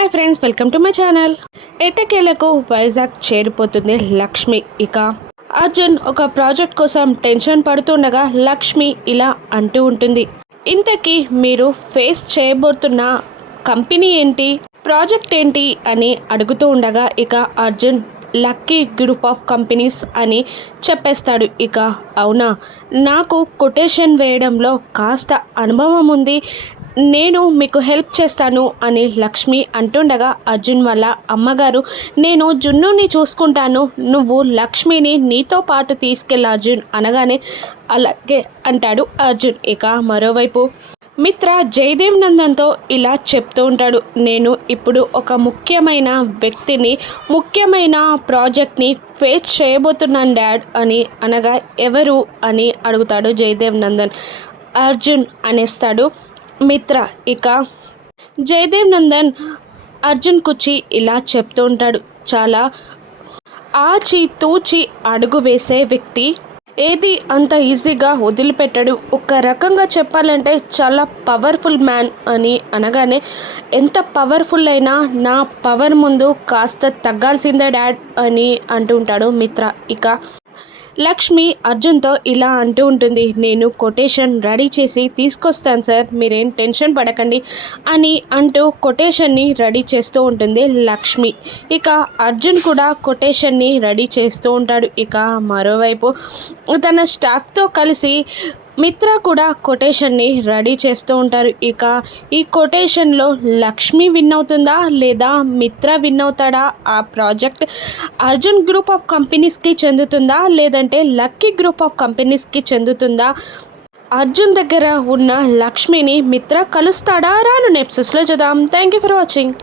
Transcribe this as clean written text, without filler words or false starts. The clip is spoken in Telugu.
Hi friends, welcome to my channel. ఎట్టకేలకు వైజాగ్ చేరిపోతుంది లక్ష్మి. ఇక అర్జున్ ఒక ప్రాజెక్ట్ కోసం టెన్షన్ పడుతుండగా లక్ష్మి ఇలా అంటూ ఉంటుంది, ఇంతకీ మీరు ఫేస్ చేయబోతున్న కంపెనీ ఏంటి, ప్రాజెక్ట్ ఏంటి అని అడుగుతూ ఉండగా ఇక Arjun lucky group of companies అని చెప్పేస్తాడు. ఇక అవునా, నాకు కొటేషన్ వేయడంలో కాస్త అనుభవం ఉంది, నేను మీకు హెల్ప్ చేస్తాను అని లక్ష్మి అంటుండగా అర్జున్ వాళ్ళ అమ్మగారు, నేను జున్నుని చూసుకుంటాను, నువ్వు లక్ష్మిని నీతో పాటు తీసుకెళ్ళ అర్జున్ అనగానే అలాగే అంటాడు అర్జున్. ఇక మరోవైపు మిత్ర జయదేవ్ నందన్తో ఇలా చెప్తూ ఉంటాడు, నేను ఇప్పుడు ఒక ముఖ్యమైన వ్యక్తిని, ముఖ్యమైన ప్రాజెక్ట్ని ఫేస్ చేయబోతున్నాను డాడ్ అని అనగా ఎవరు అని అడుగుతాడు జయదేవ్ నందన్. అర్జున్ అనేస్తాడు మిత్ర. ఇక జయదేవ్ నందన్ అర్జున్ కుచి ఇలా చెప్తూ ఉంటాడు, చాలా ఆచి తూచి అడుగు వేసే వ్యక్తి, ఏది అంత ఈజీగా వదిలిపెట్టాడు, ఒక రకంగా చెప్పాలంటే చాలా పవర్ఫుల్ మ్యాన్ అని అనగానే ఎంత పవర్ఫుల్ అయినా నా పవర్ ముందు కాస్త తగ్గాల్సిందే డాడ్ అని అంటూ ఉంటాడు మిత్ర. ఇక లక్ష్మి అర్జున్తో ఇలా అంటూ ఉంటుంది, నేను కొటేషన్ రెడీ చేసి తీసుకొస్తాను సార్, మీరేం టెన్షన్ పడకండి అని అంటూ కొటేషన్ని రెడీ చేస్తూ ఉంటుంది లక్ష్మి. ఇక అర్జున్ కూడా కొటేషన్ని రెడీ చేస్తూ ఉంటాడు. ఇక మరోవైపు తన స్టాఫ్తో కలిసి మిత్ర కూడా కొటేషన్ని రెడీ చేస్తూ ఉంటారు. ఇక ఈ కొటేషన్లో లక్ష్మి విన్ అవుతుందా లేదా మిత్ర విన్ అవుతాడా, ఆ ప్రాజెక్ట్ అర్జున్ గ్రూప్ ఆఫ్ కంపెనీస్కి చెందుతుందా లేదంటే లక్కీ గ్రూప్ ఆఫ్ కంపెనీస్కి చెందుతుందా, అర్జున్ దగ్గర ఉన్న లక్ష్మిని మిత్ర కలుస్తాడా, రాను ఎపిసోడ్స్లో చూద్దాం. Thank you for watching.